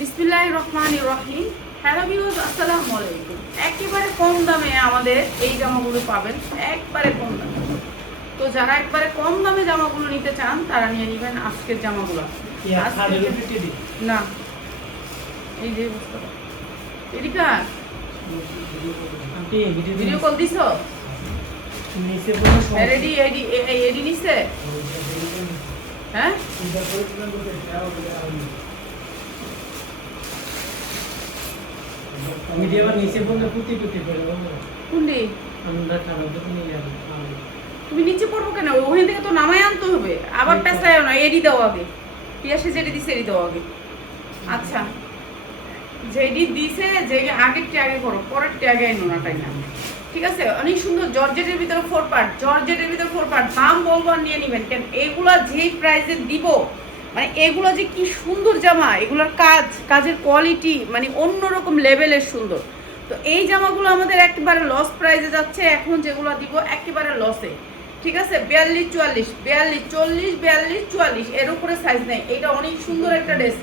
বিসমিল্লাহির রহমানির রহিম। Hello viewers, আসসালামু আলাইকুম। একেবারে কম দামে আমাদের এই জামাগুলো পাবেন, একবারে কম দামে। তো যারা একবারে কম দামে জামাগুলো নিতে চান তারা নিয়ে নেবেন আজকের জামাগুলো। না, এই যে বুঝতে এদিকা ভিডিও কল দিছো? রেডি এডি এডি নিছে? হ্যাঁ, মিডিয়া নিচে বললে পুতি পুতি পড়ে কোনটি? আমরা খারাপ দেখে নিয়ে যাবো। তুমি নিচে পড়বো কেন? ওখান থেকে তো নামাই আনতে হবে, আবার পেঁচায় না। এডি দাও আগে, পিয়াসে যেটি দিছে এডি দাও আগে। আচ্ছা, যেডি দিছে যে আগেরটি আগে করো, পরেরটি আগে এনো না, তাই না? ঠিক আছে, অনেক সুন্দর জর্জেটের ভিতরে 4 পার্ট, জর্জেটের ভিতরে 4 পার্ট। দাম বলবো আর নিয়ে নিবেন, কেন এগুলা যেই প্রাইসে দিব, মানে এগুলো যে কি সুন্দর জামা, এগুলোর কাজের কোয়ালিটি মানে অন্যরকম লেভেলের সুন্দর। তো এই জামাগুলো আমাদের একেবারে লস প্রাইসে যাচ্ছে এখন, যেগুলো দিব একেবারে লসে। ঠিক আছে, 42, 44, 42, 40, 42, 44 এর উপরে সাইজ নেই। এটা অনেক সুন্দর একটা ড্রেস,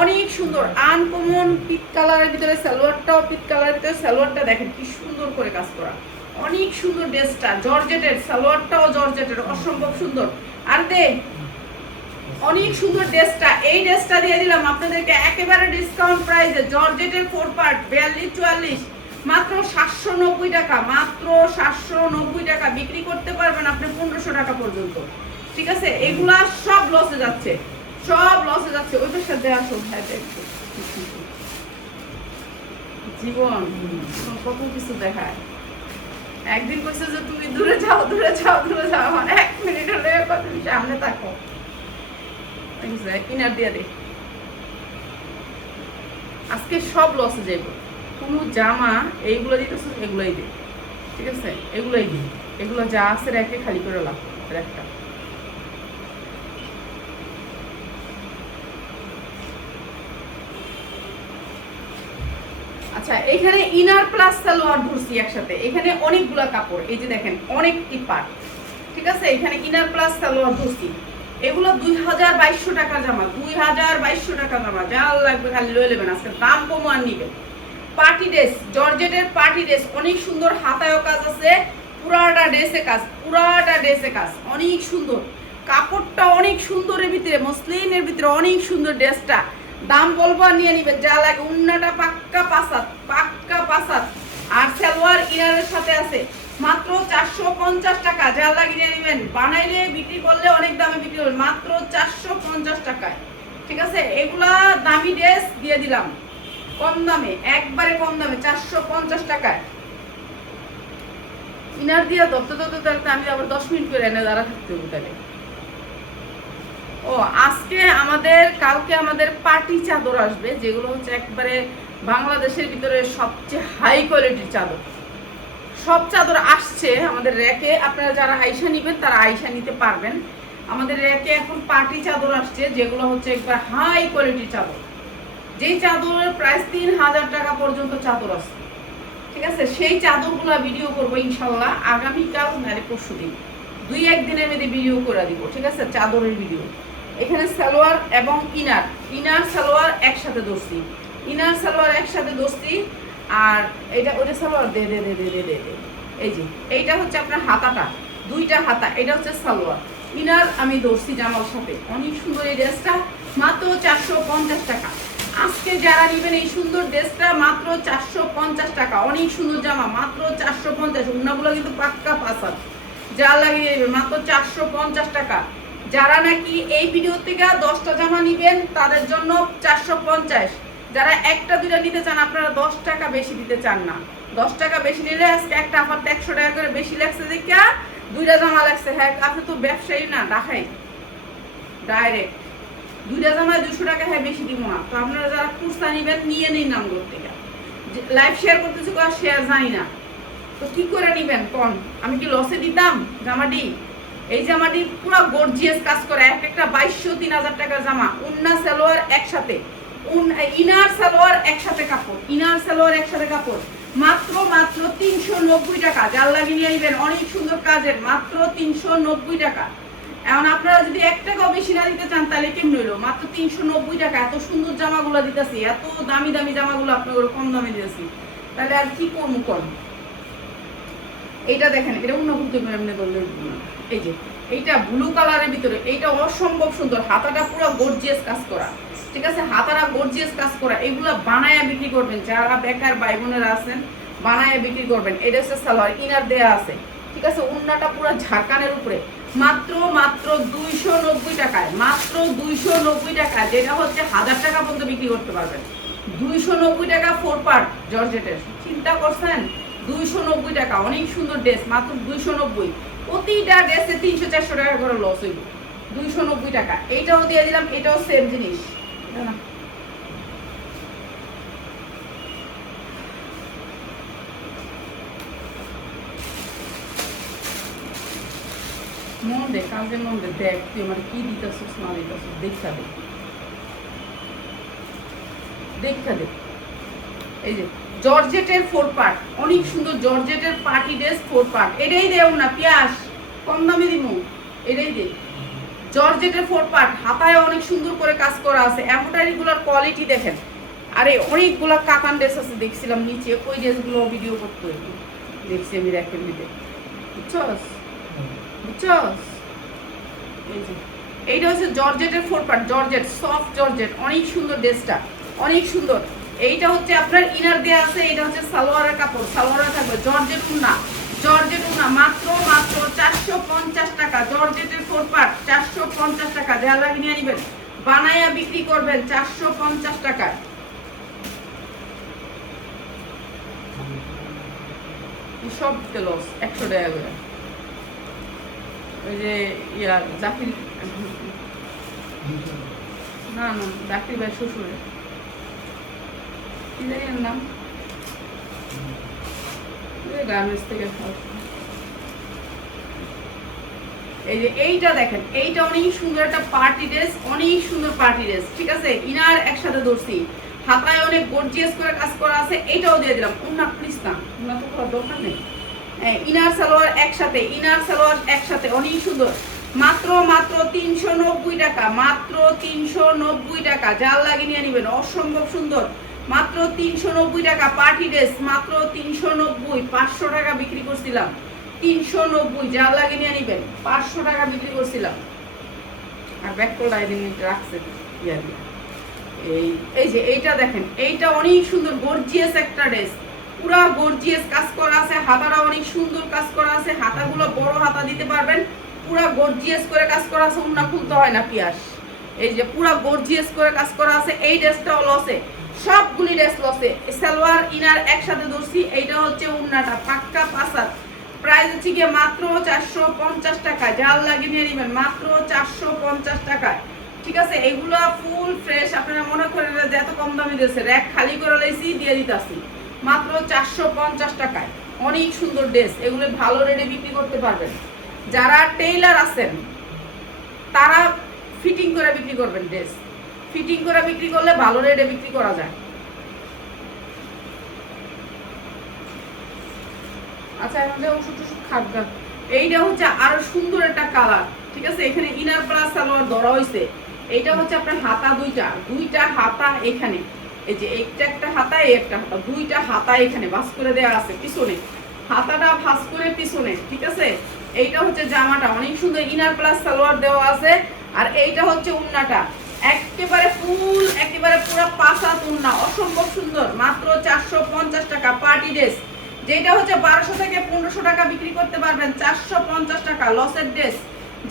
অনেক সুন্দর আনকমন পিট কালারের ভিতরে সালোয়ারটাও পিট কালারের ভিতরে সালোয়ারটা দেখেন কি সুন্দর করে কাজ করা, অনেক সুন্দর ড্রেসটা। জর্জেটের সালোয়ারটাও জর্জেটের, অসম্ভব সুন্দর। আর দে অনেক সুন্দর ড্রেসটা, এই ড্রেসটা দিয়ে দিলাম আপনাদেরকে একেবারে ডিসকাউন্ট প্রাইসে। জর্জেটের 4 পার্ট 42, 44 মাত্র 790 টাকা, মাত্র 790 টাকা। বিক্রি করতে পারবেন আপনি 1500 টাকা পর্যন্ত। ঠিক আছে, এগুলা সব লসে যাচ্ছে, সব লসে যাচ্ছে। ওইটার সাথে আসো, হ্যাঁ দেখো জীবন কত কিছু দেখায়। একদিন কইছে যে তুমি দূরে যাও দূরে যাও দূরে যাও, আমার 1 মিনিট হলে কত সামনে থাকো। ইনার দিয়ে দে, আজকে সব লসে যাইব। কোনো জামা এইগুলো দিতেছে এগুলোই দে, ঠিক আছে, এগুলোই দিই। এগুলো যা আছে রেখে খালি করে লাভ একটা। আচ্ছা, এখানে ইনার প্লাস সালোয়ার ধরছি একসাথে। এখানে অনেকগুলা কাপড়, এই যে দেখেন অনেকটি পার্ট। ঠিক আছে, এখানে ইনার প্লাস সালোয়ার ধরছি। এগুলো 2200 টাকা জামা, 2200 টাকা জামা। যা লাগবে খালি লয়ে নেবেন, আজকে দাম কম আর নিবেন। পার্টি ড্রেস, জর্জেটের পার্টি ড্রেস, অনেক সুন্দর। হাতায়ও কাজ আছে, পুরাটা ড্রেসে কাজ, পুরাটা ড্রেসে কাজ, অনেক সুন্দর। কাপড়টা অনেক সুন্দরের ভিতরে, মসলিনের ভিতরে অনেক সুন্দর ড্রেসটা। দাম বলবো আর নিয়ে নিবেন, যা লাগে। উন্নাটা পাক্কা পাসাত, পাক্কা পাসাত। আর সালোয়ার ইনারের সাথে আছে, মাত্র 450 টাকা। যা লাগে নিয়ে নিবেন। বানাইলে বিক্রি করলে অনেক দামে বিক্রি করবেন, মাত্র 450 টাকায়। ঠিক আছে, এগুলা দামি ড্রেস দিয়ে দিলাম কম দামে, একবারে কম দামে 450 টাকায়। ইনার দিয়া ধরতে ধরতে ধরতে আমি আবার 10 মিনিট করে এনে দাঁড়া থাকতে হবে তাহলে। ও আজকে কালকে আমাদের পার্টি চাদর আসবে, যেগুলো হচ্ছে একবারে বাংলাদেশের ভিতরে সবচেয়ে হাই কোয়ালিটির চাদর। সব চাদর আসছে আমাদের র্যাকে, আপনারা যারা আইসা নিবেন তারা আইসা নিতে পারবেন। আমাদের র্যাকে এখন পার্টি চাদর আসছে, যেগুলো হচ্ছে একবার হাই কোয়ালিটির চাদর, যেই চাদরের প্রাইস 3000 টাকা পর্যন্ত চাদর আছে। ঠিক আছে, সেই চাদরগুলো ভিডিও করবো ইনশাল্লাহ আগামীকাল নাহলে পরশু দিন, 2-1 দিনের মধ্যে ভিডিও করে দিব। ঠিক আছে, চাদরের ভিডিও। এখানে সালোয়ার এবং ইনার সালোয়ার একসাথে ধরছি, ইনার সালোয়ার একসাথে ধরছি। আর এটা ওইটা সালোয়ার দে দে দে দে দে দে দে। এই যে এইটা হচ্ছে আপনার হাতাটা, 2টা হাতা, এটা হচ্ছে সালোয়ার। ইনার আমি ধরছি জামার সাথে, অনেক সুন্দর এই ড্রেসটা, মাত্র 450 টাকা। আজকে যারা নেবেন এই সুন্দর ড্রেসটা মাত্র 450 টাকা। অনেক সুন্দর জামা, মাত্র 450। উন্নাগুলো কিন্তু পাক্কা পাসাদ, যা লাগিয়ে নেবেন মাত্র 450 টাকা। যারা নাকি এই ভিডিও থেকে 10টা জামা নিবেন তাদের জন্য 450। যারা 1টা 2টা নিতে চান, আপনারা 10 টাকা বেশি দিতে চান না, 10 টাকা বেশি নিলে আজকে একটা আমার 100 টাকা করে বেশি লাগছে দেখে 2টা জামা লাগছে। হ্যাঁ, আপনি তো ব্যবসায়ী না, দেখাই ডাইরেক্ট 2টা জামায় 200 টাকা হ্যাঁ বেশি দিব না। তো আপনারা যারা খুচরা নিবেন নিয়ে নিন নামগুলোর থেকে। লাইভ শেয়ার করতেছি, কোনো শেয়ার জানি না, তো কি করে নিবেন কোন? আমি কি লসে দিতাম জামাটি? এই জামাটি পুরো গর্জিয়াস কাজ করে, একটা 2200-3000 টাকার জামা। উন্না সালোয়ার একসাথে, ইনার সালোয়ার একসাথে কাপড়, ইনার সালোয়ার একসাথে কাপড়, মাত্র 390 টাকা। যার লাগিয়ে নিয়ে নেবেন, অনেক সুন্দর কাজের, মাত্র 390 টাকা। এখন আপনারা যদি 1 টাকাও বেশি না দিতে চান তাহলে কেমন হইলো? মাত্র 390 টাকা। এত সুন্দর জামাগুলো দিতেছি, এত দামি দামি জামাগুলো আপনাদের কম দামে দিতেছি, তাহলে আর কি করবো কোন? এইটা দেখেন, এটা অন্য ঘুরতে পারে এমনি করলে। এই যে এইটা ব্লু কালারের ভিতরে, এইটা অসম্ভব সুন্দর, হাতাটা পুরো গর্জিয়াস কাজ করা, ঠিক আছে? হাতাটা গর্জিয়াস কাজ করা, এগুলা বানায়া বিক্রি করবেন। যারা বেকার ভাই বোনেরা আছেন বানায়া বিক্রি করবেন। এটা হচ্ছে সালোয়ার, ইনার দেয়া আছে, ঠিক আছে? উন্নাটা পুরো ঝাড়কানের উপরে, মাত্র 290 টাকায়, মাত্র 290 টাকা, যেটা হচ্ছে 1000 টাকা পর্যন্ত বিক্রি করতে পারবেন। 290 টাকা 4 পার্ট জর্জেটের, চিন্তা করছেন? 290 টাকা, অনেক সুন্দর ড্রেস, মাত্র 290। প্রতিটা ড্রেসে 300-400 টাকা করে লস হইব। 290 টাকা। এইটাও দিয়ে দিলাম, এটাও সেম জিনিস। মন দে, কালকে মন দে, দেখ তুই আমার কি দিতেছিস না দিতেছিস, দেখা দে, দেখা দে। এই যে জর্জেটের 4 পার্ট, অনেক সুন্দর জর্জেটের পার্টি ড্রেস 4 পার্ট। এটাই দেও না পিয়াস, কম দামে দিমু, এটাই দে। জর্জেটের 4 পার্ট, হাতায় অনেক সুন্দর করে কাজ করা আছে, এমব্রয়ডারি গুলোর কোয়ালিটি দেখেন। আরে অনেকগুলো কাতান ড্রেস আছে দেখছিলাম নিচে, ওই ড্রেসগুলো ভিডিও করতে হইবে, দেখছি আমি র্যাকের ভিতরে, বুঝছস? বুঝছস? এই যে এইটা হচ্ছে জর্জেটের 4 পার্ট, জর্জেট, সফট জর্জেট, অনেক সুন্দর ড্রেসটা, অনেক সুন্দর। এইটা হচ্ছে আপনার ইনার দেয়া আছে, এটা হচ্ছে সালোয়ারের কাপড়, সালোয়ারে থাকবে জর্জেট উন্না, জর্জেট উন্না, মাত্র 450 টাকা। জর্জেটের 4 পার্ট 450 টাকা, যা লাগে নিয়ে নেবেন, বানায়া বিক্রি করবেন 450 টাকায়। সব লস 100 টাকা করে। ওই যে ইয়া জাকির, না না জাকির ভাই শ্বশুরের কি জানি এর নাম, গার্মেন্টস থেকে। এই যে এইটা দেখেন, এইটা অনেক সুন্দর একটা পার্টি ড্রেস, অনেক সুন্দর পার্টি ড্রেস, ঠিক আছে? ইনার একসাথে ধরছি, হাতায় অনেক গর্জিয়াস করে কাজ করা আছে, এইটাও দিয়ে দিলাম। উন্না প্লিজ না, উন্না তো করার দরকার নেই। ইনার সালোয়ার একসাথে, ইনার সালোয়ার একসাথে, অনেক সুন্দর, মাত্র 390 টাকা, মাত্র 390 টাকা, যার লাগে নিয়ে নেবেন, অসম্ভব সুন্দর, মাত্র 390 টাকা। পার্টি ড্রেস মাত্র 390, 500 টাকা বিক্রি করছিলাম, 390, যার লাগে নিয়ে নেবেন, 500 টাকা বিক্রি করছিলাম। আর ব্যাক কোল্ড আইডিং রাখছে ইয়া দিয়ে। এই যে এইটা দেখেন, এইটা অনেক সুন্দর গর্জিয়াস একটা ড্রেস, পুরা গর্জিয়াস কাজ করা আছে, হাতাটা অনেক সুন্দর কাজ করা আছে, হাতাগুলো বড় হাতা দিতে পারবেন, পুরা গর্জিয়াস করে কাজ করা আছে, উন্না খুলতে হয় না পিয়াস। এই যে পুরা গর্জিয়াস করে কাজ করা আছে। এই ড্রেসটাও লসে, সবগুলি ড্রেস লসে। সালোয়ার ইনার একসাথে ধরছি, এইটা হচ্ছে উন্নাটা পাক্কা পাসার, প্রাইস হচ্ছে গিয়ে মাত্র 450 টাকা, যার লাগে নিয়ে নেবেন, মাত্র 450 টাকায়, ঠিক আছে? এগুলো ফুল ফ্রেশ, আপনারা মনে করেন যে এত কম দামে দিয়েছে, র্যাক খালি করে লাইছি দিয়ে দিতেছি মাত্র 450 টাকায়। অনেক সুন্দর ড্রেস, এগুলো ভালো রেটে বিক্রি করতে পারবেন। যারা টেইলার আছেন তারা ফিটিং করে বিক্রি করবেন ড্রেস, ফিটিং করে বিক্রি করলে ভালো রেটে বিক্রি করা যায়। আচ্ছা এখন যে ওষুধ টষুধ খাগা, এইটা হচ্ছে আরো সুন্দর একটা কালার, ঠিক আছে? এখানে ইনার প্লাস সালোয়ার ধরা হয়েছে। এইটা হচ্ছে আপনার হাতা দুইটা হাতা এখানে, এই যে এইটা একটা হাতা, এই একটা হাতা, দুইটা হাতা এখানে ভাঁজ করে দেওয়া আছে পিছনে, হাতাটা ভাঁজ করে পিছনে, ঠিক আছে? এইটা হচ্ছে জামাটা, অনেক সুন্দর ইনার প্লাস সালোয়ার দেওয়া আছে। আর এইটা হচ্ছে উন্নাটা, একেবারে ফুল, একেবারে পুরো পাঁচাত উন্না, অসম্ভব সুন্দর, মাত্র 450 টাকা। পার্টি ড্রেস যেটা হচ্ছে 1200 থেকে 1500 টাকা বিক্রি করতে পারবেন, 450 টাকা লসের ড্রেস,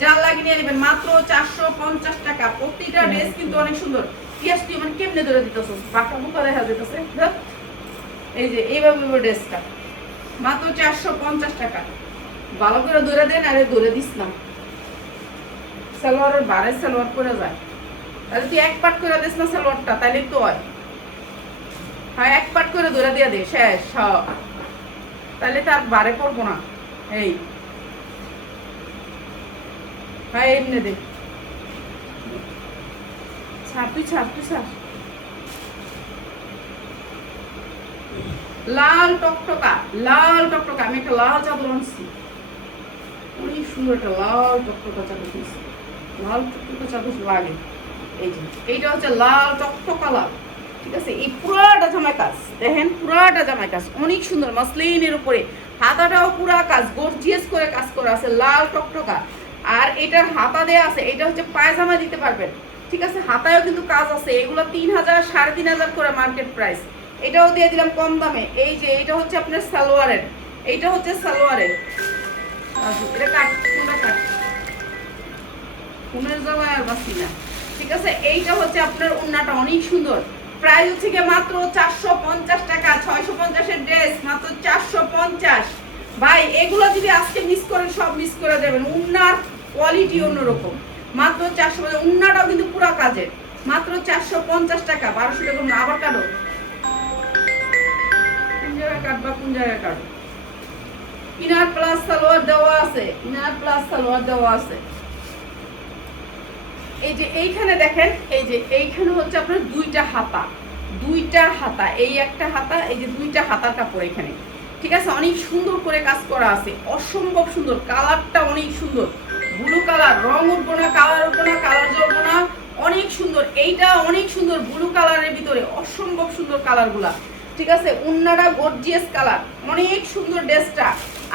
যার লাগে নিয়ে নেবেন, মাত্র 450 টাকা। প্রতিটা ড্রেস কিন্তু অনেক সুন্দর। পিয়াস তুই মানে কেমনে ধরে দিতেছিস, বাঁকা বুকা দেখা যেতেছে। এই যে এইভাবে ড্রেসটা মাত্র 450 টাকা, ভালো করে ধরে দেন, আরে ধরে দিস না, সালোয়ারের বারে সালোয়ার করে যায়। তাহলে তুই এক পাট করে দিস না সালোয়ারটা, তাহলে তো হয়। হ্যাঁ এক পাট করে ধরে দিয়ে দে, শেষ, তাহলে তার বারে পড়বো না। এই হ্যাঁ এমনি দে, ছাড় তুই, ছাড় তুই, ছাড়। লাল টকটকা, লাল টকটকা, আমি একটা লাল চাদর আনছি, অনেক সুন্দর একটা লাল টকটকা চাদর দিয়েছি। লাল টকটকা চাদর লাগে। এই যে এইটা হচ্ছে লাল টকটকা লাল, ঠিক আছে। এই পুরাটা জামাই কাজ দেখেন, পুরাটা জামাই কাজ অনেক সুন্দর মসলিনের উপরে, হাতাটাও পুরা কাজ গর্জিয়াস করে কাজ করা আছে লাল টকটকা। আর এটার হাতা দেয়া আছে, এটা হচ্ছে পায়জামা দিতে পারবেন, ঠিক আছে। হাতায়ও কিন্তু কাজ আছে। এগুলো 3000 3500 করে মার্কেট প্রাইস, এটাও দিয়ে দিলাম কম দামে। এই যে এটা হচ্ছে আপনার সালোয়ারের, এইটা হচ্ছে সালোয়ারের, এটা কাট কোনটা কাট কোনের জামায় আর বাসি না, ঠিক আছে। এইটা হচ্ছে আপনার ওন্নাটা অনেক সুন্দর, প্রাইস হচ্ছে গিয়ে মাত্র 450 টাকা। 650 এর ড্রেস মাত্র 450। ভাই এগুলো যদি আজকে মিস করেন সব মিস করে যাবেন। ওন্নার কোয়ালিটি অন্যরকম, মাত্র 450। ওন্নাটাও কিন্তু পুরো কাজের, মাত্র 450 টাকা। 1200 টাকা না, আবার কাটো, কোন জায়গায় কাটবা, কোন জায়গায় কাটো। ইনার প্লাস সালোয়ার দেওয়া আছে, ইনার প্লাস সালোয়ার দেওয়া আছে। এই যে এইখানে দেখেন, এই যে এইখানে হচ্ছে আপনার দুইটা হাতা, দুইটা হাতা, এই একটা হাতা, এই যে দুইটা হাতার কাপড় এখানে, ঠিক আছে। অনেক সুন্দর করে কাজ করা আছে, অসম্ভব সুন্দর। কালারটা অনেক সুন্দর, ব্লু কালার, রং উঠবো না, কালার উঠবো না, কালার জ্বলবো না, অনেক সুন্দর। এইটা অনেক সুন্দর ব্লু কালারের ভিতরে, অসম্ভব সুন্দর কালারগুলা, ঠিক আছে। উন্নাটা গর্জিয়াস কালার, অনেক সুন্দর ড্রেসটা।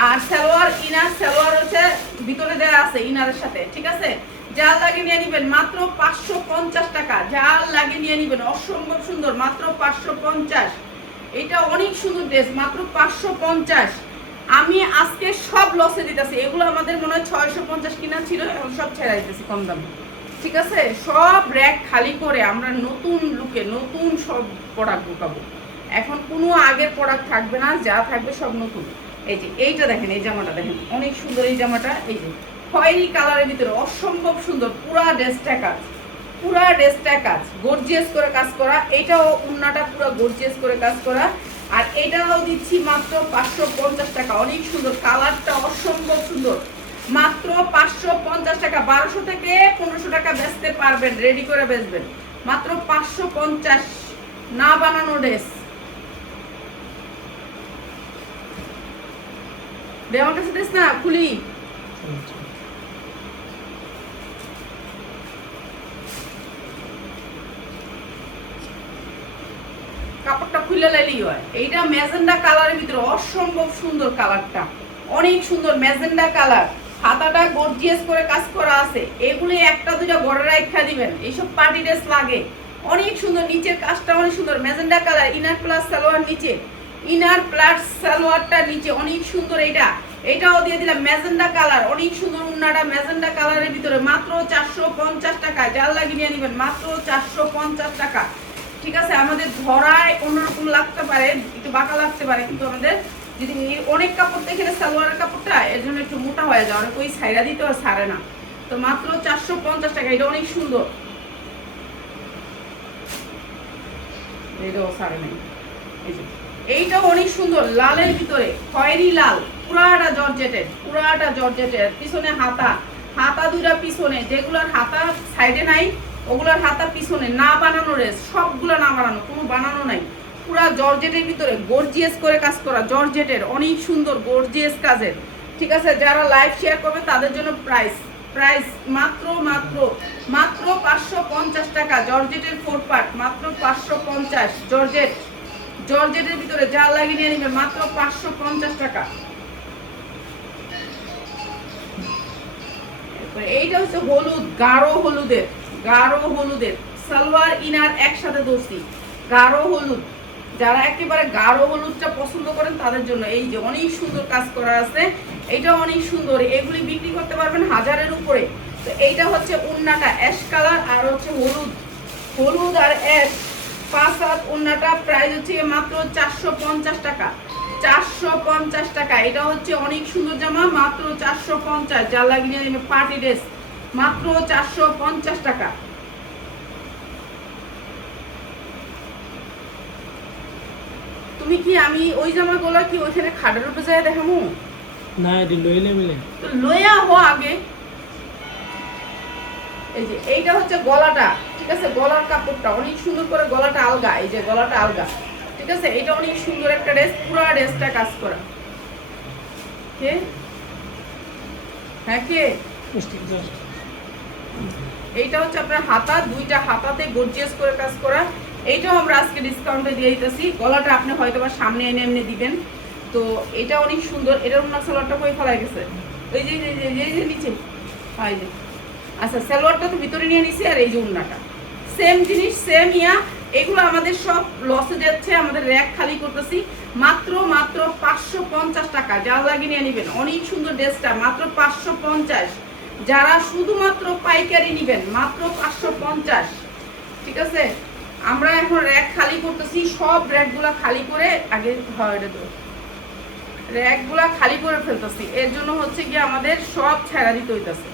আর সালোয়ার, ইনার সালোয়ার হচ্ছে ভিতরে দেওয়া আছে ইনারের সাথে, ঠিক আছে। যার লাগে নিয়ে নিবেন মাত্র 550 টাকা, যার লাগে নিয়ে নিবেন, অসম্ভব সুন্দর, মাত্র 550। এটা অনেক সুন্দর ড্রেস, মাত্র 550। আমি আজকে সব লসে দিতেছি, এগুলো আমাদের মনে হয় 650 কিনা ছিল, এখন সব ছেড়ে দিতেছি কম দামে, ঠিক আছে। সব র্যাক খালি করে আমরা নতুন লুকে নতুন সব প্রোডাক্ট ঢুকাবো। এখন কোনো আগের প্রোডাক্ট থাকবে না, যা থাকবে সব নতুন। এই যে এইটা দেখেন, এই জামাটা দেখেন অনেক সুন্দর, এই জামাটা এই যে খয়েরি কালারের ভিতরে অসম্ভব সুন্দর, পুরা ড্রেসটা কাজ, পুরা ড্রেসটা কাজ গর্জিয়াস করে কাজ করা। এটাও উন্নাটা পুরো গর্জিয়াস করে কাজ করা। আর এটাও দিচ্ছি মাত্র 550 টাকা, অনেক সুন্দর, কালারটা অসম্ভব সুন্দর, মাত্র 550 টাকা। 1200 থেকে 1500 টাকা বেচতে পারবেন, রেডি করে বেচবেন, মাত্র 550। না বানানো ড্রেস আমার কাছে ড্রেস না খুলি, কাপড়টা খুলে লাইলেই হয়। এইটা ম্যাজেন্ডা কালারের ভিতরে অসম্ভব সুন্দর, কালারটা অনেক সুন্দর ম্যাজেন্ডা কালার। হাতাটা গর্জিয়াস করে কাজ করা আছে। এগুলি একটা দুইটা ঘরে রাখা দিবেন, এইসব পার্টি ড্রেস লাগে, অনেক সুন্দর। নিচের কাজটা অনেক সুন্দর, magenta colour, inner plus salwar নিচে, ইনার প্লাস সালোয়ারটা নিচে অনেক সুন্দর। এটাও দিয়ে দিলাম ম্যাজেন্ডা কালার, অনেক সুন্দর। উন্নাটা ম্যাজেন্ডা কালারের ভিতরে, মাত্র 450 টাকা। যার লাগিয়ে নিয়ে নেবেন, মাত্র 450 টাকা, ঠিক আছে। আমাদের ধরায় অন্যরকম লাগতে পারে, একটু বাঁকা লাগতে পারে, কিন্তু আমাদের যদি অনেক কাপড় দেখে সালোয়ারের কাপড়টা এর জন্য একটু মোটা হয়ে যায়, অনেক ওই সাইরা দিতে সারে না। তো মাত্র 450 টাকা, এটা অনেক সুন্দর, এটাও সারে নাই। এই যে এইটাও অনেক সুন্দর, লালের ভিতরে খয়েরি লাল, পুরাটা জর্জেটের, পুরাটা জর্জেটের। পিছনে হাতা, হাতা দুইটা পিছনে, যেগুলোর হাতা সাইডে নাই ওগুলোর হাতা পিছনে। না বানানো রেস, সবগুলো না বানানো, কোনো বানানো নাই, পুরা জর্জেটের ভিতরে গর্জিয়াস করে কাজ করা, জর্জেটের অনেক সুন্দর গর্জিয়াস কাজের, ঠিক আছে। যারা লাইভ শেয়ার করবে তাদের জন্য প্রাইস মাত্র মাত্র মাত্র 550 টাকা। জর্জেটের 4 পার্ট, মাত্র 550। জর্জেটের ভিতরে যা লাগিয়ে নিয়ে নেবে, মাত্র 550 টাকা। এইটা হচ্ছে হলুদ, গাঢ় হলুদের সালোয়ার ইনার একসাথে ধরছি, গাঢ় হলুদ। যারা একেবারে গাঢ় হলুদটা পছন্দ করেন তাদের জন্য এই যে অনেক সুন্দর কাজ করা আছে, এটা অনেক সুন্দর। এগুলি বিক্রি করতে পারবেন 1000-এর উপরে। তো এইটা হচ্ছে উন্নাটা অ্যাশ কালার, আর হচ্ছে হলুদ আর অ্যাশ 5 হাত উন্নাটা। প্রাইস হচ্ছে মাত্র 450 টাকা, 450 টাকা। এটা হচ্ছে অনেক সুন্দর জামা, মাত্র 450। যা লাগিয়ে নেবে পার্টি ড্রেস, মাত্র 450 টাকা। তুমি কি আমি ওই জামাগুলো কি ওইখানে খাটের উপরে যায় দেখামু না? এটি লইলে মিলে তো লইয়া হো আগে। এই যে এইটা হচ্ছে গলাটা, ঠিক আছে। গলার কাপড়টা অনেক সুন্দর করে, গলাটা আলগা, এই যে গলাটা আলগা, ঠিক আছে। এটা অনেক সুন্দর একটা ড্রেস, পুরো ড্রেসটা কাজ করা। কে? হ্যাঁ কে? এইটা হচ্ছে আপনার হাতা, দুইটা হাতাতে গর্জিয়াস করে কাজ করা। এইটাও আমরা আজকে ডিসকাউন্টে দিয়ে দিতেছি। গলাটা আপনি হয়তো বা সামনে এনে এমনি দিবেন। তো এটা অনেক সুন্দর। এটার উন্না সালোয়ারটা কই ফেলা গেছে? এই যে নিচে, এই যে। আচ্ছা, সালোয়ারটা তো ভিতরে নিয়ে নিছি, আর এই যে উন্নাটা সেম জিনিস, সেম ইয়া। এগুলো আমাদের সব লসে যাচ্ছে, আমাদের র্যাক খালি করতেছি। মাত্র 550 টাকা, যা লাগিয়ে নিয়ে নেবেন। অনেক সুন্দর ড্রেসটা, মাত্র 550। যারা শুধুমাত্র পাইকারি নেবেন মাত্র 550। ঠিক আছে, আমরা এখন র্যাক খালি করতেছি। সব র্যাকগুলা খালি করে আগে র্যাকগুলা খালি করে ফেলতেছি। এর জন্য হচ্ছে কি আমাদের সব ছেড়া দিতে হইতেছে।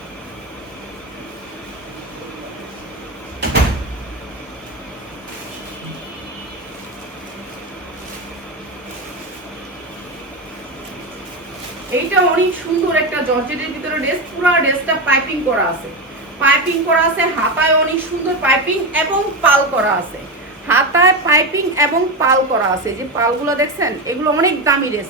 এইটা অনেক সুন্দর একটা জর্জেটের ভিতরে ড্রেস। পুরো ড্রেসটা পাইপিং করা আছে, পাইপিং করা আছে। হাতায় অনেক সুন্দর পাইপিং এবং পাল করা আছে। হাতায় পাইপিং এবং পাল করা আছে। যে পালগুলো দেখছেন, এগুলো অনেক দামি ড্রেস।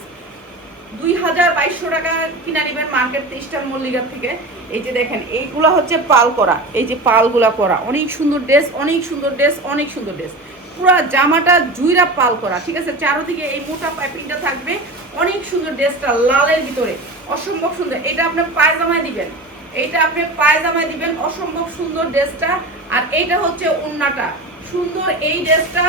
2200 টাকা কিনা নেবেন মার্কেট ইস্টার্ন মল্লিকার থেকে। এই যে দেখেন, এইগুলো হচ্ছে পাল করা। এই যে পালগুলা করা, অনেক সুন্দর ড্রেস, অনেক সুন্দর ড্রেস, অনেক সুন্দর ড্রেস। পুরো জামাটা জুইরা পাল করা। ঠিক আছে, চারোদিকে এই মোটা পাইপিংটা থাকবে। অনেক সুন্দর ড্রেসটা, লালের ভিতরে অসম্ভব সুন্দর। এটা আপনি পায়জামায় দিবেন, এইটা আপনি পায়জামায় দিবেন, অসম্ভব সুন্দর ড্রেসটা। আর এইটা হচ্ছে ওড়নাটা সুন্দর। এই ড্রেসটা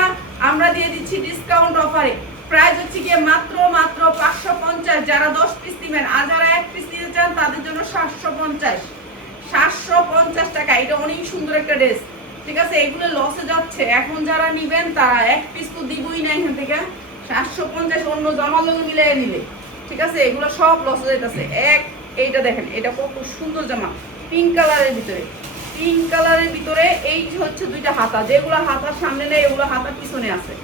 আমরা দিয়ে দিচ্ছি ডিসকাউন্ট অফারে। প্রাইস হচ্ছে গিয়ে মাত্র 550। যারা 10 পিস নেবেন, আর যারা 1 পিস নিতে চান তাদের জন্য 750 টাকা। এটা অনেক সুন্দর একটা ড্রেস। ঠিক আছে, এগুলো লসে যাচ্ছে। এখন যারা নিবেন তারা 1 পিস তো দিবই না এখান থেকে। 750 অন্য জামার লগে মিলিয়ে নিলে। ঠিক আছে, এগুলো সব লসে যাইতেছে। এইটা দেখেন, এটা কত সুন্দর জামা, পিঙ্ক কালারের ভিতরে। পিঙ্ক কালারের ভিতরে এই হচ্ছে দুইটা হাতা, যেগুলো হাতার সামনে নেই এগুলো হাতার পিছনে আছে।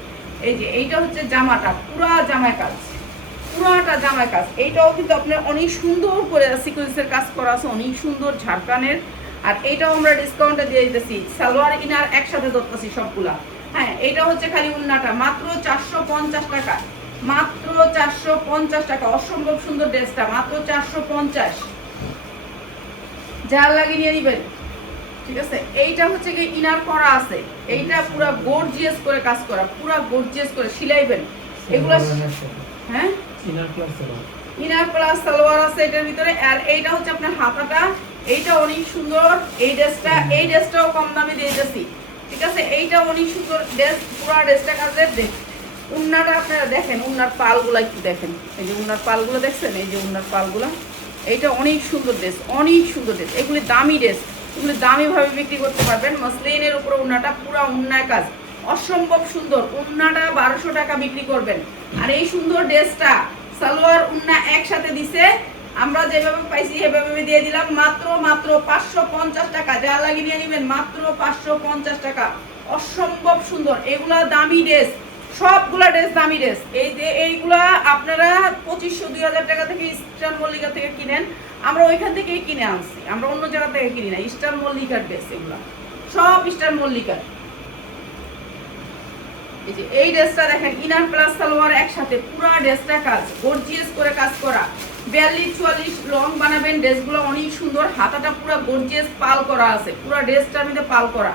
এই যে এইটা হচ্ছে জামাটা, পুরা জামায় কাজ, পুরাটা জামায় কাজ। এইটাও কিন্তু আপনার অনেক সুন্দর করে সিকোয়েন্সের কাজ করা আছে, অনেক সুন্দর ঝাড়খানের। আর এইটাও আমরা ডিসকাউন্টে দিয়ে দিতেছি। সালোয়ার ইনার একসাথে ধরতেছি সবগুলা। হ্যাঁ, এটা হচ্ছে খালি উন্নাটা, মাত্র 450 টাকা, মাত্র 450 টাকা। অসম্ভব সুন্দর ড্রেসটা, মাত্র 450। যা লাগিয়ে নিয়ে নিবেন। ঠিক আছে, এইটা হচ্ছে কি ইনার করা আছে। এইটা পুরো গর্জিয়াস করে কাজ করা, পুরো গর্জিয়াস করে সিলাইবেন এগুলা। হ্যাঁ, ইনার প্লাস সালোয়ার আছে এটার ভিতরে। আর এইটা হচ্ছে আপনার হাতাটা, এইটা অনেক সুন্দর। এই ড্রেসটাও কম দামে দিয়ে দিতেছি। ঠিক আছে, এইটা অনেক সুন্দর ড্রেস, পুরো ড্রেসটা কাজের। উন্নাটা আপনারা দেখেন, উন্নার পালগুলা একটু দেখেন। এই যে উন্নার পালগুলো দেখছেন, এই যে উন্নার পালগুলা। এইটা অনেক সুন্দর ড্রেস, অনেক সুন্দর ড্রেস। এগুলি দামি ড্রেস, এগুলি দামিভাবে বিক্রি করতে পারবেন। মসলিনের উপরে উন্নাটা, পুরো উন্নায় কাজ, অসম্ভব সুন্দর। উন্নাটা 1200 টাকা বিক্রি করবেন। আর এই সুন্দর ড্রেসটা সালোয়ার উন্না একসাথে দিছে। আমরা যেভাবে পাইছি সেভাবে দিয়ে দিলাম। মাত্র 550 টাকা। যা লাগিয়ে নিয়ে নেবেন, মাত্র 550 টাকা। অসম্ভব সুন্দর। এগুলা দামি ড্রেস, সবগুলা ড্রেস দামি ড্রেস। এই যে এইগুলা আপনারা 2500-2000 টাকা থেকে ইস্টার্ন মল্লিকা থেকে কিনেন। আমরা ওইখান থেকেই কিনে আনছি, আমরা অন্য জায়গা থেকে কিনি না। ইস্টার্ন মল্লিকার ড্রেস এগুলা, সব ইস্টার্ন মল্লিকার। এই যে এই ড্রেসটা দেখেন, ইনার প্লাস সালোয়ার একসাথে, পুরো ড্রেসটা কাজ, গর্জিয়াস করে কাজ করা। 42-44 লং বানাবেন। ড্রেসগুলো অনেক সুন্দর। হাতাটা পুরো গর্জিয়াস পাল করা আছে, পুরো ড্রেসটার মধ্যে পাল করা,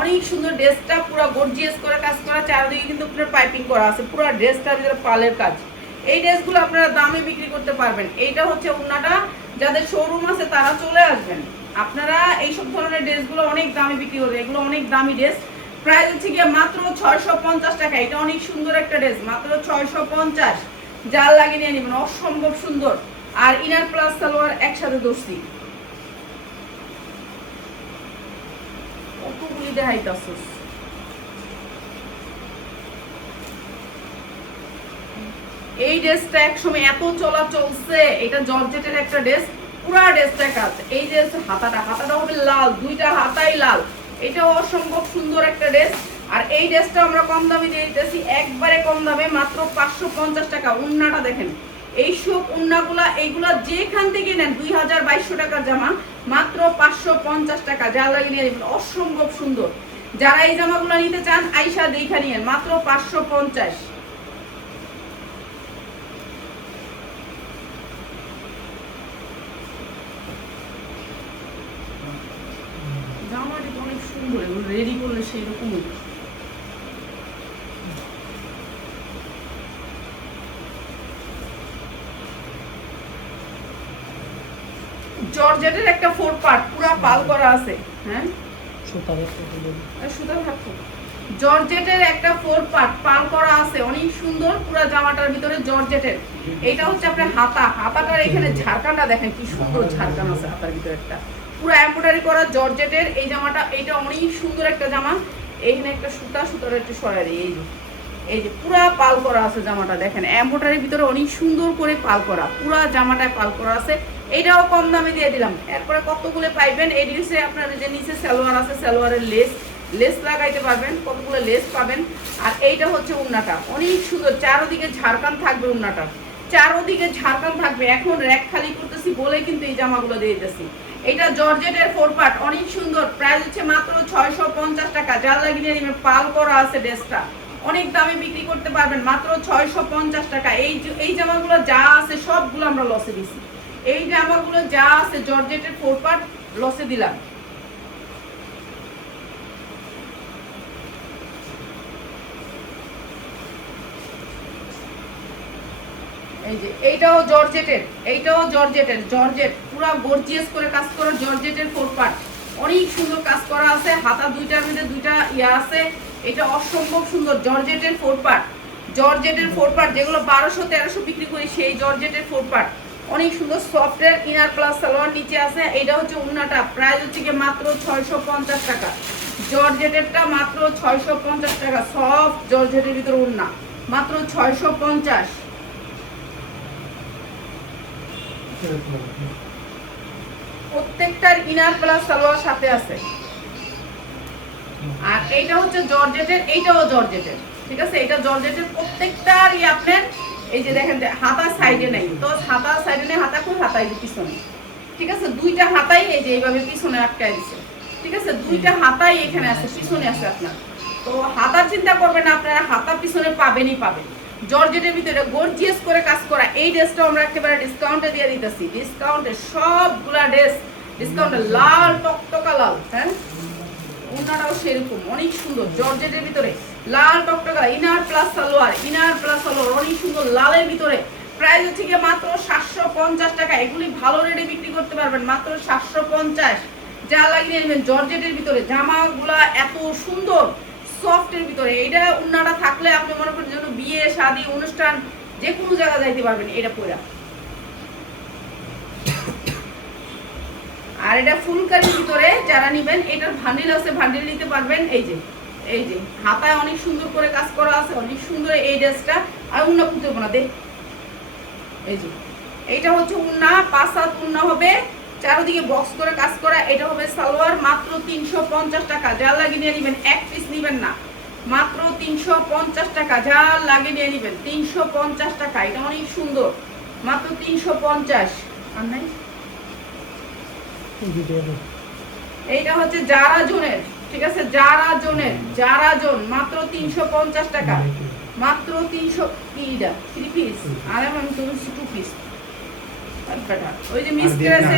অনেক সুন্দর। ড্রেসটা পুরো গর্জিয়াস করে কাজ করা। চারদিকে কিন্তু পুরো পাইপিং করা আছে, পুরো ড্রেসটার ভিতরে পালের কাজ। এই ড্রেসগুলো আপনারা দামে বিক্রি করতে পারবেন। এইটা হচ্ছে ওড়নাটা। যাদের শোরুম আছে তারা চলে আসবেন। আপনারা এইসব ধরনের ড্রেসগুলো অনেক দামে বিক্রি করবেন। এগুলো অনেক দামি ড্রেস। প্রাইস হচ্ছে গিয়ে মাত্র 650 টাকা। এটা অনেক সুন্দর একটা ড্রেস, মাত্র 650। জাল লাগিয়ে নিয়ে নেবেন, অসম্ভব সুন্দর। আর ইনার প্লাস সালোয়ার একসাথে ধরছি। কতগুলি দেখাইতাছস। এই ড্রেসটা একসময় এত চলা চলছে। এটা জর্জেটের একটা ড্রেস, পুরা ড্রেসটা কাজ। এই যে হাতাটা হবে লাল, দুইটা হাতাই লাল। এটাও অসম্ভব সুন্দর একটা ড্রেস। আর এই ড্রেসটা আমরা কম দামে দিয়ে দিতেছি, একবারে কম দামে, মাত্র 550 টাকা। উন্নাটা দেখেন, এইসব উন্নাগুলা, এইগুলা যেখান থেকে নেন 2200 টাকার জামা, মাত্র 550 টাকা। যা লাগিয়ে নিয়ে নেবেন, অসম্ভব সুন্দর। যারা এই জামাগুলো নিতে চান আইসা দেখা নিয়েন, মাত্র 550। রেডি করলে সেই রকমই। জর্জেটের একটা 4 পার্ট পুরো পাল করা আছে। হ্যাঁ, সুতার একটা বলুন। সুতার থাকতো। জর্জেটের একটা 4 পার্ট পাল করা আছে, অনেক সুন্দর পুরো জামাটার ভিতরে জর্জেটের। এটা হচ্ছে আপনার হাতাটার এখানে ঝাড়খানটা দেখেন কি সুন্দর ঝাড়খান আছে হাতার ভিতরে একটা। পুরো এমব্রয়ডারি করা জর্জেটের এই জামাটা, এটা অনেক সুন্দর একটা জামা। এইখানে একটা সুতার একটু সরাই দিই। এই যে পুরো পাল করা আছে জামাটা, দেখেন এমব্রয়ডারির ভিতরে অনেক সুন্দর করে পাল করা, পুরো জামাটায় পাল করা আছে। এটাও কম দামে দিয়ে দিলাম। এরপরে কতগুলো পাইবেন, এই নিচে আপনার যে নিচে সালোয়ার আছে, সালোয়ারের লেস লাগাইতে পারবেন, কতগুলো লেস পাবেন। আর এইটা হচ্ছে উন্নাটা, অনেক সুন্দর, চারোদিকে ঝাড়খান থাকবে উন্নাটা, চারোদিকে ঝাড়খান থাকবে। এখন র‍্যাক খালি করতেছি বলে কিন্তু এই জামাগুলো দিয়ে দিতেছি। এটা জর্জেটের 4 পার্ট, অনেক সুন্দর। প্রাইস হচ্ছে মাত্র 650 টাকা। যার লাগিয়ে নেবেন, পাল করা আছে ড্রেসটা, অনেক দামে বিক্রি করতে পারবেন মাত্র 650 টাকা। এই জামাগুলো যা আছে সবগুলো আমরা লসে দিছি। এই জামাগুলো যা আছে জর্জেটের 4 পার্ট লসে দিলাম। এই যে এইটাও জর্জেটের জর্জেট পুরো গর্জিয়াস করে কাজ করা জর্জেটের 4 পার্ট, অনেক সুন্দর কাজ করা আছে। হাতা দুইটার মধ্যে দুইটা ইয়া আছে। এটা অসম্ভব সুন্দর জর্জেটের 4 পার্ট, জর্জেটের 4 পার্ট যেগুলো 1200-1300 বিক্রি করি, সেই জর্জেটের 4 পার্ট অনেক সুন্দর। সফটের ইনার প্লাস সালোয়ার নিচে আছে। এটা হচ্ছে উন্নাটা, প্রাইস হচ্ছে কি মাত্র 650 টাকা। জর্জেটেরটা মাত্র 650 টাকা। সফট জর্জেটের ভিতরে উন্না মাত্র 650। প্রত্যেকটার ইনার প্লাস সালোয়ার সাথে আছে। আর এইটা হচ্ছে জর্জেটের, এইটাও জর্জেটের, ঠিক আছে। এটা জর্জেটের প্রত্যেকটারই আপনার এই যে দেখেন হাতা সাইডে নাই, তো হাতা সাইডে নেই, হাতা খুব হাতাই পিছনে, ঠিক আছে। দুইটা হাতাই এই যে এইভাবে পিছনে আটকাই দিচ্ছে, ঠিক আছে। দুইটা হাতাই এখানে আছে, পিছনে আছে আপনার। তো হাতার চিন্তা করবেন আপনারা, হাতা পিছনে পাবেনই পাবেন। জর্জেটের ভিতরে গর্জিয়াস করে কাজ করা এই ড্রেসটা আমরা একেবারে ডিসকাউন্টে দিয়ে দিতেছি। ডিসকাউন্টে সবগুলা ড্রেস ডিসকাউন্টে, লাল টকটকা লাল। হ্যাঁ, ওনাটাও সেরকম অনেক সুন্দর জর্জেটের ভিতরে লাল টকটকা ইনার প্লাস সালোয়ার, অনেক সুন্দর লালের ভিতরে। প্রাইস হচ্ছে কি মাত্র 750 টাকা। এগুলি ভালো রেটে বিক্রি করতে পারবেন মাত্র 750। যা লাগিয়ে নেবেন জর্জেটের ভিতরে, জামাগুলা এত সুন্দর সফটের ভিতরে। এটা উন্নাটা থাকলে আপনি মনে করেন যেন বিয়ে শাদী অনুষ্ঠান যে কোনো জায়গায় যাইতে পারবেন এটা পরে। আর এটা ফুলকারির ভিতরে যারা নেবেন, এটার ভান্ডিল আছে, ভান্ডিল নিতে পারবেন। এই যে হাতায় অনেক সুন্দর করে কাজ করা আছে, অনেক সুন্দর এই ড্রেসটা। আর উন্না খুলতে হবে না দে, এই যে এইটা হচ্ছে উন্না, 5 হাত উন্না হবে, চারদিকে বক্স করে কাজ করা। এটা হবে সালোয়ার, মাত্র 350 টাকা। যার লাগিয়ে নিয়ে নেবেন, এক পিস নেবেন না, মাত্র 350 টাকা। যার লাগিয়ে নিয়ে নেবেন 350 টাকা। এটা অনেক সুন্দর, মাত্র 350। আর নাই, এইটা হচ্ছে যারা জোনের, ঠিক আছে, যারা জন মাত্র 350 টাকা, মাত্র 300। কিটা 3 পিস, আর আমি তো 2 পিস। ওই যে মিস করেছে,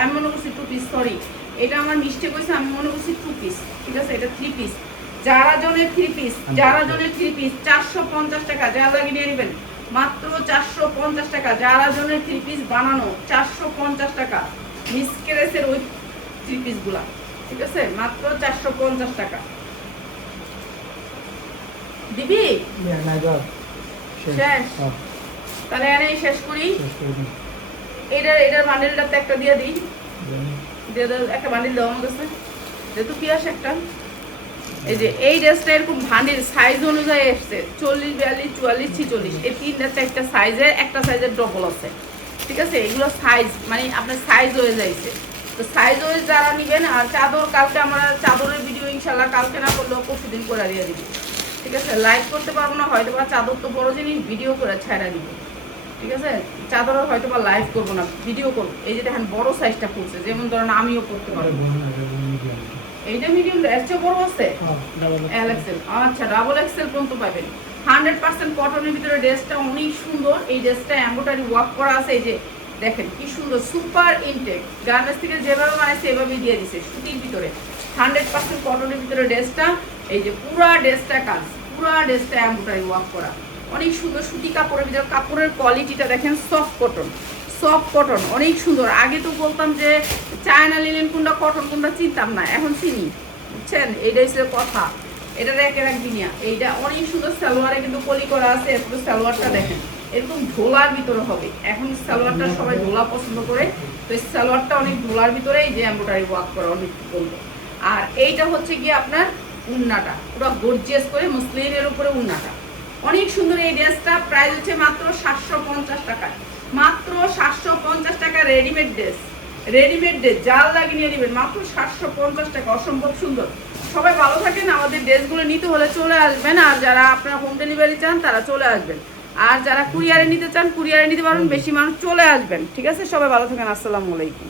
আমি মনে করছি 2 পিস, সরি, এটা আমার মিস্টেক হয়েছে, আমি মনে করছি 2 পিস, ঠিক আছে। এটা 3 পিস, যারা জনের 3 পিস, 450 টাকা। যারা লাগিয়ে নিয়ে নেবেন মাত্র 450 টাকা। যারা জনের 3 পিস বানানো 450 টাকা। মিস করেছে ওই 3 পিস গুলা, ঠিক আছে, মাত্র 450 টাকা। দিবি শেষ, তাহলে এনে শেষ করি। এটার বান্ডেলটাতে একটা দিয়ে দিই, দিয়ে দাও একটা বান্ডেল দাও আমার কাছে, যেহেতু কি আসে একটা। এই যে এই ড্রেসটা এরকম ভান্ডেল সাইজ অনুযায়ী এসছে, 40, 42, 44, 46, এই 3-4টা সাইজের, একটা সাইজের ডবল আছে, ঠিক আছে। এগুলো সাইজ মানে আপনার সাইজ হয়ে যাইছে, তো সাইজ হয়ে যারা নেবেন। আর চাদর, কালকে আমরা চাদরের ভিডিও ইনশাল্লাহ কালকে না করলেও পরশুদিন করে দিয়ে দিবি, ঠিক আছে। লাইভ করতে পারবো না হয়তো, বা চাদর তো বড় জিনিস, ভিডিও করে ছাড়া দিব, ঠিক আছে। চাদর হয়তো বা লাইভ করবো না, ভিডিও করবো। এই যে দেখেন বড় সাইজটা করছে, যেমন ধরেন আমিও করতে পারবো। এইটা মিডিয়াম, এর চেয়ে বড় আছে এক্সেল। আচ্ছা, ডাবল এক্সেল পর্যন্ত পাবেন। 100% কটনের ভিতরে ড্রেসটা অনেক সুন্দর। এই ড্রেসটা এমব্রয়ডারি ওয়ার্ক করা আছে, এই যে দেখেন কি সুন্দর, সুপার ইনটেক। গার্মেন্টস থেকে যেভাবে বানাইছে এভাবেই দিয়ে দিছে, সুতির ভিতরে 100% কটনের ভিতরে ড্রেসটা, এই যে পুরা ড্রেসটা কাজ, পুরা ড্রেসটা এমব্রয়ডারি ওয়ার্ক করা, অনেক সুন্দর সুতি কাপড়ের ভিতরে। কাপড়ের কোয়ালিটিটা দেখেন, সফট কটন, অনেক সুন্দর। আগে তো বলতাম যে চায়না লিনেন কোনটা, কটন কোনটা চিনতাম না, এখন চিনি, বুঝছেন? এইটাই ছিল কথা, এটা রেখে রাখবি না। এইটা অনেক সুন্দর, সালোয়ারে কিন্তু কলি করা আছে। এরপরে সালোয়ারটা দেখেন, এরকম ঢোলার ভিতরে হবে। এখন সালোয়ারটা সবাই ঢোলা পছন্দ করে, তো এই সালোয়ারটা অনেক ঢোলার ভিতরে, এই যে এমব্রয়ডারি ওয়ার্ক করা, অনেক বলবো। আর এইটা হচ্ছে গিয়ে আপনার উন্নাটা, পুরো গর্জিয়াস করে মুসলিনের উপরে উন্নাটা, অনেক সুন্দর। এই ড্রেসটা প্রাইস হচ্ছে মাত্র 750 টাকা, মাত্র 750 টাকা। রেডিমেড ড্রেস, জাল লাগিয়ে নিয়ে নেবেন, মাত্র 750 টাকা, অসম্ভব সুন্দর। সবাই ভালো থাকেন। আমাদের ড্রেসগুলো নিতে হলে চলে আসবেন, আর যারা আপনারা হোম ডেলিভারি চান তারা চলে আসবেন, আর যারা কুরিয়ারে নিতে চান কুরিয়ারে নিতে পারবেন, বেশি মানুষ চলে আসবেন। ঠিক আছে, সবাই ভালো থাকেন, আসসালামু আলাইকুম।